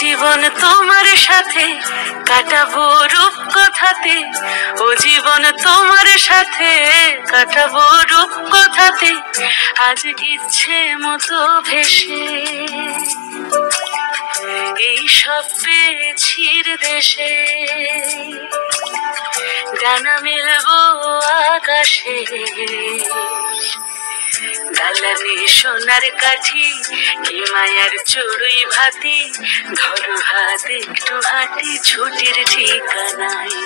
জীবন তোমার সাথে কাটাবো রূপ কথাতে, ও জীবন তোমার সাথে কাটাবো রূপ কথাতে। আজ ইচ্ছে মতো ভেসে এই সব পেয়েছি দেশে, ডানা মেলবো আকাশে। দালানে সোনার কাঠি কি মায়ার চড়ুই ভাতি, ধরো হাত একটু হাঁটি ছুটির ঠিকানায়।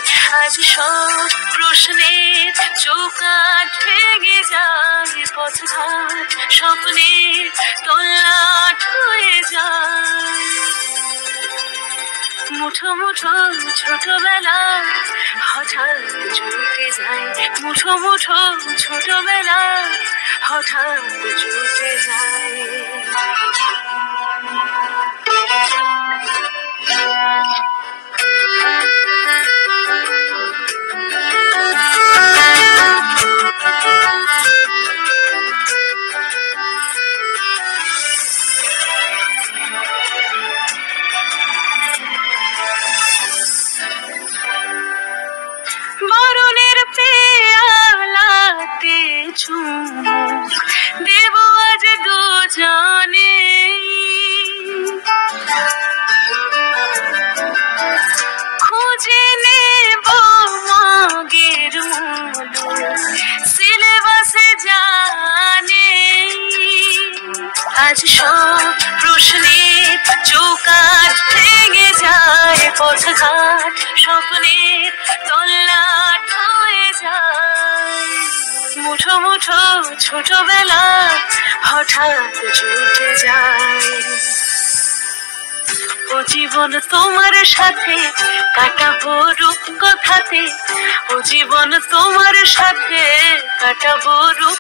আজ সব প্রশ্নের চৌকাঠ ভেঙে যায়, পথঘাট স্বপ্নের তল্লাট হয়ে যায়। মুঠো মুঠো ছোটবেলা হঠাৎ জুটে যায়, মুঠো মুঠো ছোটবেলা হঠাৎ জুটে যায়। মরণের পেয়ালাতে চুমুক দেব আজ দুজনে, খুঁজে নেব মগের মূল সিলেবাসে জানে। আজ সব প্রশ্নের চৌকাঠ ভেঙে যায়, পথঘাট স্বপ্নের তল্লাট হয়ে যায়। মুঠো মুঠো ছোটবেলা হঠাৎ জুটে যায়। ও জীবন তোমার সাথে কাটাবো রূপ কথাতে, ও জীবন তোমার সাথে কাটাবো রূপ